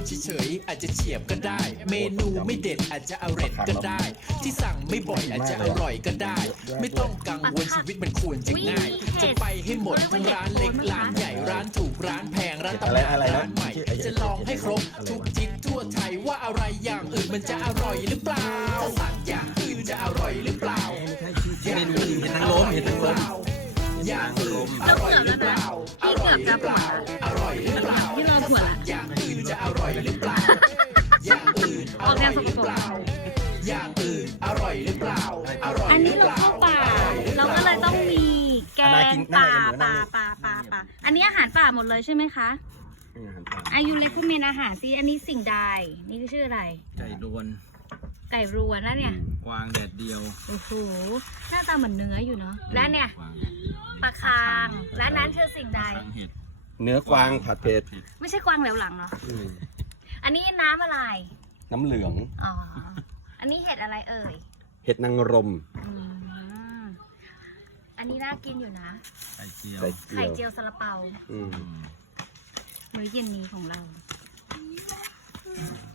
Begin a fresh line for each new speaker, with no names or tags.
เฉยๆอาจจะเฉียบก็ได้ เมนูไม่เด็ดอาจจะอร่อยก็ได้ ที่สั่งไม่บ่อยอาจจะอร่อยก็ได้ ไม่ต้องกังวลชีวิตมันควรจะง่าย จะไปให้หมดทั้งร้านเล็กร้านใหญ่ร้านถูกร้านแพงร้านตำนานร้านใหม่ จะลองให้ครบทุกทิศทั่วไทยว่าอะไรอย่างอื่นมันจะอร่อยหรือเปล่าถ้าสั่งอย่างอื่นจะอร่อยหรือเปล่า
เมนูอื่นเห็นทั้งล้มเห็นทั้งล้ม
อย่างอื่นอร่อยหรือเปล่าอร่อยหรือเปล่าอร่อยหรือเปล่า
ที่เราถั่วละ
อย่างอื่นจะอร่อยหรือเปล่าอย่างอื่นอร่อยหรือเปล่าอย่างอื่นอร่อยหรือเปล่าอร่อย
อัน
ห
นี้
รือ
เรา
เปล่า
เข้าป่า เราก็เลยต้องมีแกงป่าอันนี้อาหารป่าหมดเลยใช่ไหมคะอายุเลคุเมนอาหารซิอันนี้สิ่งใดนี่คือชื่ออะไร
ไก่ดวน
ไก่รวนแล้วเนี่ย
กวางแดดเดียว
โอ้โหหน้าตาเหมือนเนื้ออยู่เนาะและเนี่ย
กวาง
ปลาคางและนั้นคือสิ่งใด
กวางเห็ด
เนื้อกวางผัดเผ็ด
ไม่ใช่กวางเหลวหลังเหรออันนี้น้ำอะไร
น้ำเหลือง
อ๋ออันนี้เห็ดอะไรเอ่ย
เห็ดนางรม
อืมอันนี้น่ากินอยู่นะ
ไข่เจียว
ใส่
ไข่
เจียว
เจียวซาลาเปา
อืม
มื้อเย็นนี้ของเรา